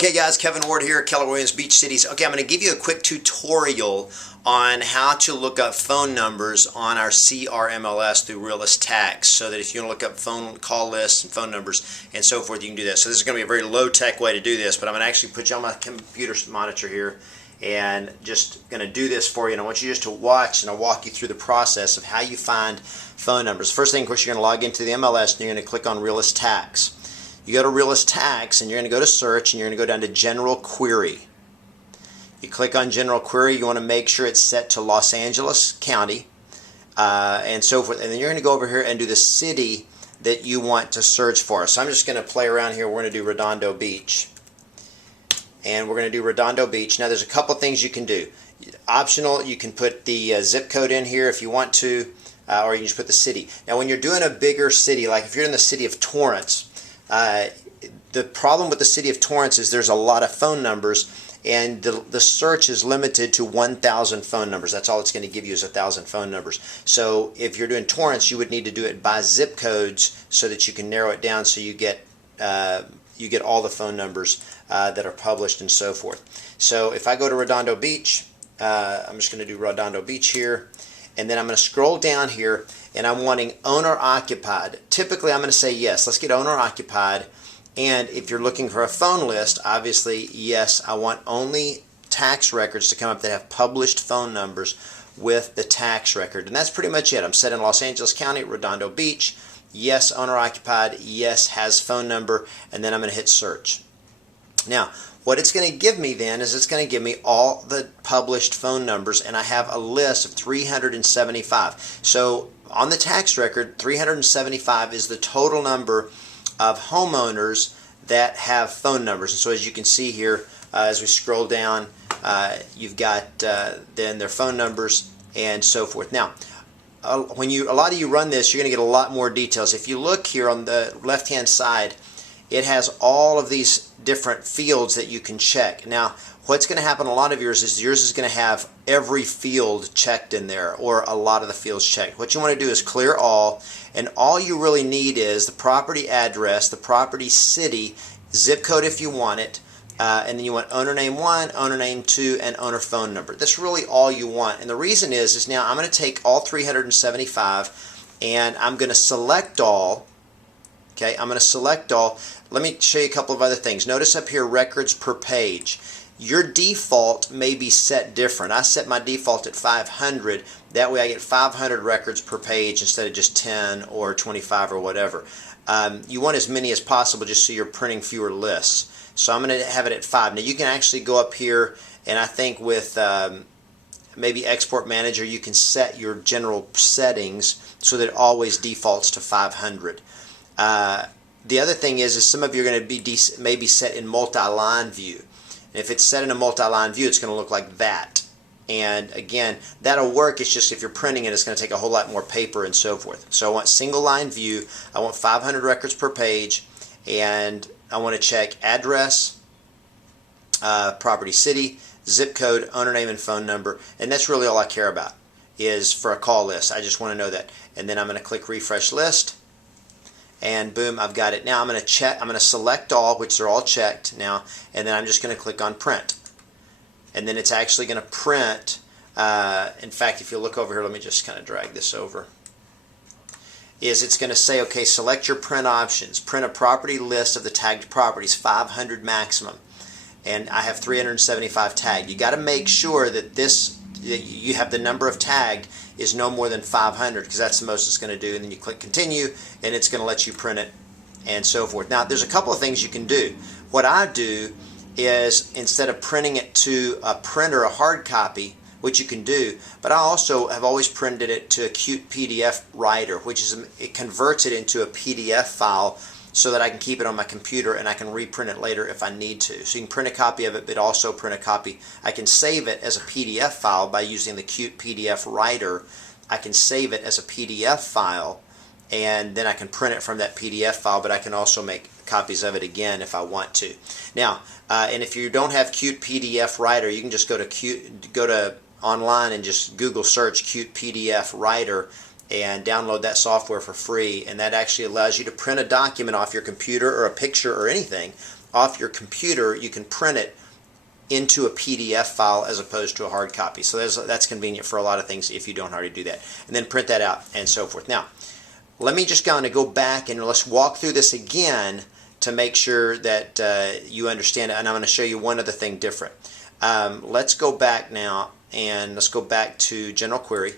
Okay guys, Kevin Ward here, Keller Williams Beach Cities. Okay, I'm going to give you a quick tutorial on how to look up phone numbers on our CRMLS through Realist Tax, so that if you want to look up phone call lists and phone numbers and so forth, you can do that. So this is going to be a very low-tech way to do this, but I'm going to actually put you on my computer monitor here and just going to do this for you. And I want you just to watch, and I'll walk you through the process of how you find phone numbers. First thing, of course, you're going to log into the MLS and you're going to click on Realist Tax. You go to Realist Tax and you're going to go to search and you're going to go down to General Query. You click on General Query. You want to make sure it's set to Los Angeles County and so forth. And then you're going to go over here and do the city that you want to search for. So I'm just going to play around here. We're going to do Redondo Beach. And we're going to do Redondo Beach. Now there's a couple things you can do. Optional, you can put the zip code in here if you want to, or you can just put the city. Now when you're doing a bigger city, like if you're in the city of Torrance, the problem with the city of Torrance is there's a lot of phone numbers, and the search is limited to 1,000 phone numbers. That's all it's going to give you is 1,000 phone numbers. So if you're doing Torrance, you would need to do it by zip codes so that you can narrow it down so you get all the phone numbers that are published and so forth. So if I go to Redondo Beach, I'm just going to do Redondo Beach here, and then I'm going to scroll down here, and I'm wanting owner occupied. Typically I'm going to say yes. Let's get owner occupied. And if you're looking for a phone list, obviously yes, I want only tax records to come up that have published phone numbers with the tax record. And that's pretty much it. I'm set in Los Angeles County, Redondo Beach. Yes, owner occupied. Yes, has phone number. And then I'm going to hit search. Now, what it's going to give me then is it's going to give me all the published phone numbers, and I have a list of 375. So on the tax record, 375 is the total number of homeowners that have phone numbers. And so as you can see here, as we scroll down, you've got then their phone numbers and so forth. Now, when a lot of you run this, you're going to get a lot more details. If you look here on the left-hand side, it has all of these different fields that you can check. Now, what's going to happen a lot of yours is going to have every field checked in there, or a lot of the fields checked. What you want to do is clear all, and all you really need is the property address, the property city, zip code if you want it, and then you want owner name 1, owner name 2, and owner phone number. That's really all you want. And the reason is now I'm going to take all 375 and I'm going to select all. Okay, I'm going to select all. Let me show you a couple of other things. Notice up here, records per page. Your default may be set different. I set my default at 500. That way I get 500 records per page instead of just 10 or 25 or whatever. You want as many as possible just so you're printing fewer lists. So I'm going to have it at 5. Now you can actually go up here, and I think with maybe Export Manager you can set your general settings so that it always defaults to 500. The other thing is some of you are going to be maybe set in multi-line view. And if it's set in a multi-line view, it's going to look like that. And again, that'll work. It's just if you're printing it, it's going to take a whole lot more paper and so forth. So I want single line view. I want 500 records per page, and I want to check address, property city, zip code, owner name, and phone number. And that's really all I care about is for a call list. I just want to know that. And then I'm going to click refresh list. And boom, I've got it. Now I'm going to check. I'm going to select all, which are all checked now, and then I'm just going to click on print. And then it's actually going to print. In fact, if you look over here, let me just kind of drag this over. It's going to say, okay, select your print options. Print a property list of the tagged properties, 500 maximum, and I have 375 tagged. You got to make sure that you have the number of tagged is no more than 500, because that's the most it's going to do. And then you click continue, and it's going to let you print it and so forth. Now there's a couple of things you can do. What I do is, instead of printing it to a printer, a hard copy, which you can do, but I also have always printed it to a Qt PDF writer, which is, it converts it into a PDF file so that I can keep it on my computer and I can reprint it later if I need to. So you can print a copy of it, but also print a copy. I can save it as a PDF file by using the Qt PDF writer. I can save it as a PDF file, and then I can print it from that PDF file, but I can also make copies of it again if I want to. Now, and if you don't have Qt PDF writer, you can just go to online and just Google search Qt PDF writer, and download that software for free, and that actually allows you to print a document off your computer or a picture or anything off your computer, you can print it into a PDF file as opposed to a hard copy. So that's convenient for a lot of things if you don't already do that. And then print that out and so forth. Now, let me just kind of go back and let's walk through this again to make sure that you understand it. And I'm going to show you one other thing different. Let's go back now and let's go back to General Query.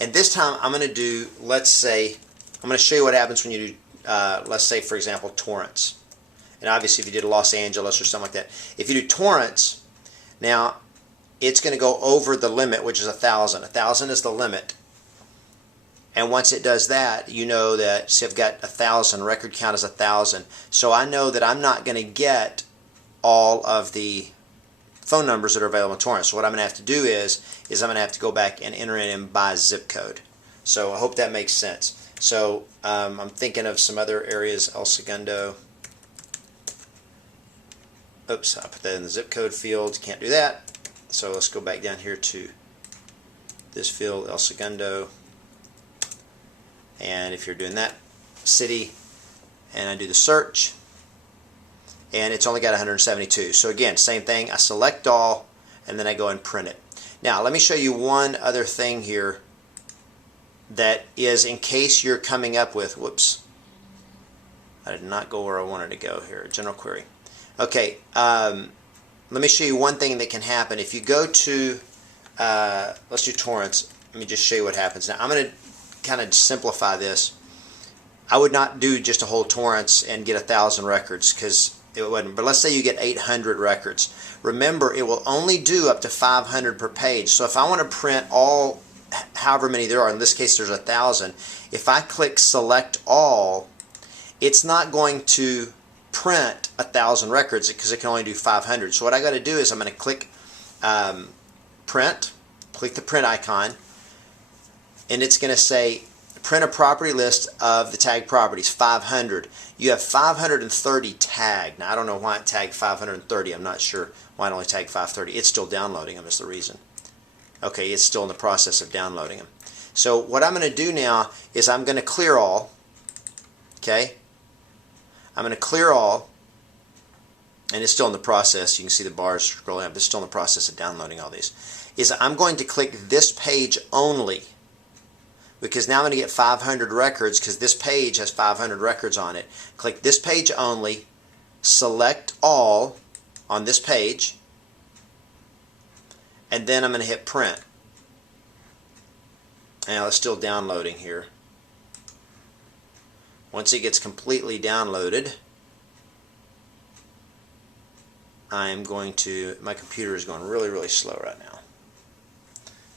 And this time I'm going to do, let's say, I'm going to show you what happens when you do, let's say, for example, torrents. And obviously if you did Los Angeles or something like that. If you do torrents, now it's going to go over the limit, which is 1,000. 1,000 is the limit. And once it does that, you know that, see, I've got 1,000, record count is 1,000. So I know that I'm not going to get all of the phone numbers that are available in torrents. So what I'm going to have to do is I'm going to have to go back and enter it in by zip code. So I hope that makes sense. So I'm thinking of some other areas, El Segundo. Oops, I put that in the zip code field. Can't do that. So let's go back down here to this field, El Segundo. And if you're doing that, city, and I do the search, and it's only got 172. So again, same thing. I select all, and then I go and print it. Now, let me show you one other thing here that is in case you're coming up with, whoops, I did not go where I wanted to go here, General Query. Okay, let me show you one thing that can happen. If you go to, let's do torrents. Let me just show you what happens. Now, I'm going to kind of simplify this. I would not do just a whole torrents and get 1,000 records because it wouldn't. But let's say you get 800 records. Remember, it will only do up to 500 per page. So if I want to print all, however many there are, in this case there's 1,000, if I click select all, it's not going to print 1,000 records because it can only do 500. So what I got to do is I'm going to click print, click the print icon, and it's going to say print a property list of the tagged properties, 500. You have 530 tagged. Now I don't know why it tagged 530. I'm not sure why it only tagged 530. It's still downloading them is the reason. Okay, it's still in the process of downloading them. So what I'm going to do now is I'm going to clear all. Okay, I'm going to clear all, and it's still in the process. You can see the bars scrolling up. It's still in the process of downloading all these. Is I'm going to click this page only, because now I'm going to get 500 records because this page has 500 records on it. Click this page only, select all on this page, and then I'm going to hit print. Now it's still downloading here. Once it gets completely downloaded, I'm going to, my computer is going really, really slow right now.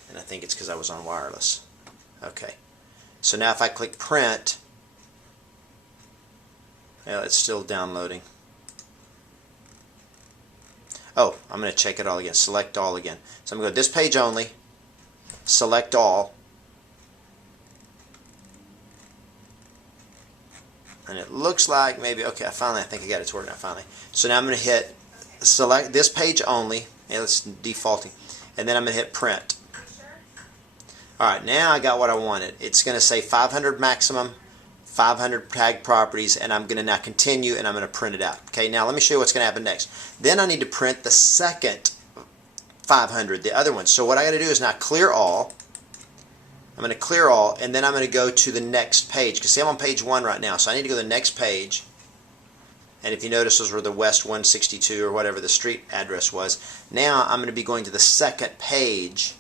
And I think it's because I was on wireless. Okay. So now if I click print, well, it's still downloading. Oh, I'm going to check it all again. Select all again. So I'm going to go this page only, select all, and it looks like maybe, okay, I think I got it to work now finally. So now I'm going to hit select this page only, and it's defaulting, and then I'm going to hit print. Alright, now I got what I wanted. It's going to say 500 maximum, 500 tagged properties, and I'm going to now continue, and I'm going to print it out. Okay, now let me show you what's going to happen next. Then I need to print the second 500, the other one. So what I got to do is now clear all. I'm going to clear all, and then I'm going to go to the next page. Because see, I'm on page 1 right now, so I need to go to the next page. And if you notice, those were the West 162 or whatever the street address was. Now I'm going to be going to the second page,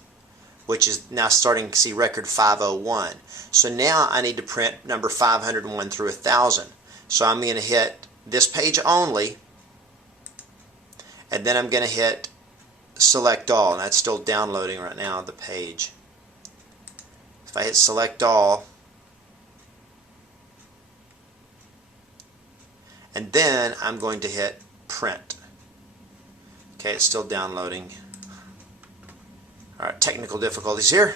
which is now starting to see record 501. So now I need to print number 501 through 1,000. So I'm going to hit this page only, and then I'm going to hit select all, and that's still downloading right now, the page. If I hit select all, and then I'm going to hit print. Okay, it's still downloading. Alright, technical difficulties here.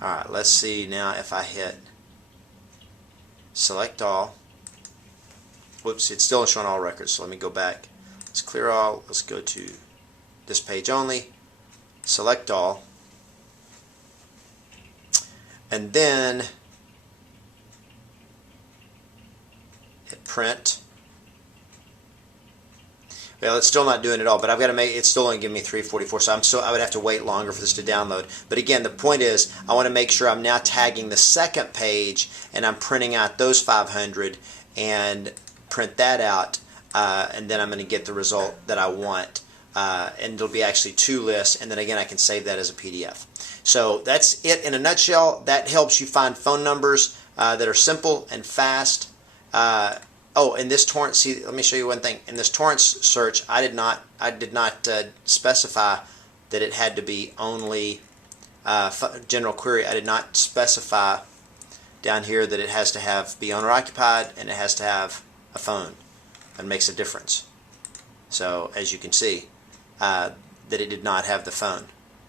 Alright, let's see now if I hit select all. Whoops, it's still showing all records, so let me go back. Let's clear all. Let's go to this page only, select all, and then hit print. Well, it's still not doing it all, but I've got to make it's still only giving me 344, so I would have to wait longer for this to download. But again, the point is I want to make sure I'm now tagging the second page and I'm printing out those 500 and print that out, and then I'm going to get the result that I want. And it'll be actually 2 lists, and then again I can save that as a PDF. So that's it in a nutshell. That helps you find phone numbers that are simple and fast. Oh, in this torrent, see, let me show you one thing. In this torrents search, I did not specify that it had to be only general query. I did not specify down here that it has to be owner occupied and it has to have a phone. That makes a difference. So as you can see, that it did not have the phone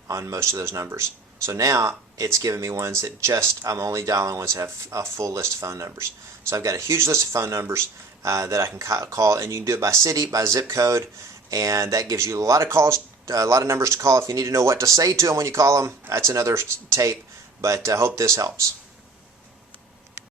on most of those numbers. So now it's giving me ones that I'm only dialing ones that have a full list of phone numbers. So I've got a huge list of phone numbers that I can call, and you can do it by city, by zip code, and that gives you a lot of calls, a lot of numbers to call. If you need to know what to say to them when you call them, that's another tape, but I hope this helps.